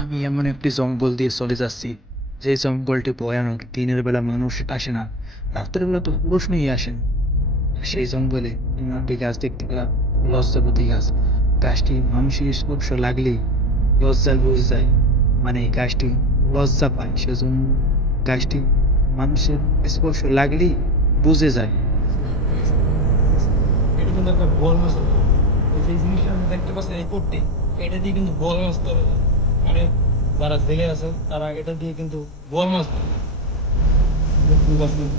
আমি এমন একটি জঙ্গল দিয়ে চলে যাচ্ছি, যে জঙ্গলটি ভয়ানক। দিনের বেলা মানুষ আসে না, রাতের বেলা তো প্রশ্নই আসেন। সেই জঙ্গলে আমি একটি গাছ দেখতে পেলাম, লজ্জাপতি গাছ। গাছটি মানুষের স্পর্শ লাগলেই লজ্জায় বুঝে যায়, মানে গাছটি লজ্জা পায়, সেজন্য গাছটি মানুষের স্পর্শ লাগলেই বুঝে যায়। এটা কিন্তু একটা বল মাছ হবে। এই যে জিনিসটা আপনি দেখতে পাচ্ছেন এই কোটটি, এটা দিয়ে কিন্তু বল মাছ ধরে। মানে যারা জেলে আছে তারা এটা দিয়ে কিন্তু বল মাছ ধরে। দেখতে পাচ্ছেন?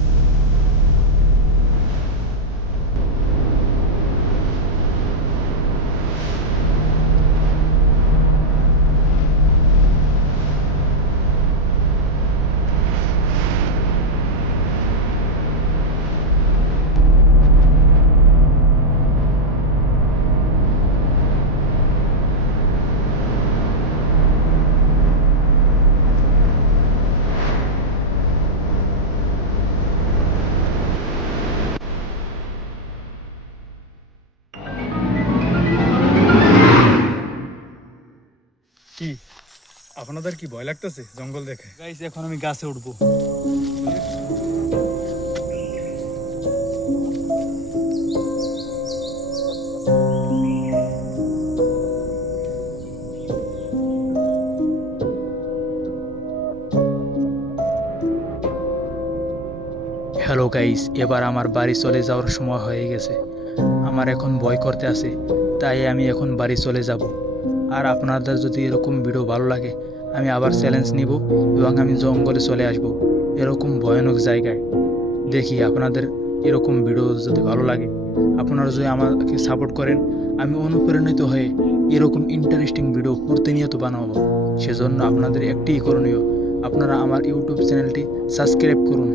কি আপনাদের কি ভয় লাগতেছে জঙ্গল দেখে? গাইস এখন আমি গাছে উঠবো। হ্যালো গাইস, এবার আমার বাড়ি চলে যাওয়ার সময় হয়ে গেছে। আমার এখন ভয় করতে আছে, তাই আমি এখন বাড়ি চলে যাব। আর আপনাদের যদি এরকম ভিডিও ভালো লাগে, আমি আবার চ্যালেঞ্জ নিব এবং আমি জঙ্গলে চলে আসব এরকম ভয়ানক জায়গায়। দেখি আপনাদের এরকম ভিডিও যদি ভালো লাগে, আপনারা যদি আমাকে সাপোর্ট করেন, আমি অনুপ্রাণিত হয়ে এরকম ইন্টারেস্টিং ভিডিও প্রতিনিয়ত বানাবো। সেজন্য আপনাদের একটিই করণীয়, আপনারা আমার ইউটিউব চ্যানেলটি সাবস্ক্রাইব করুন।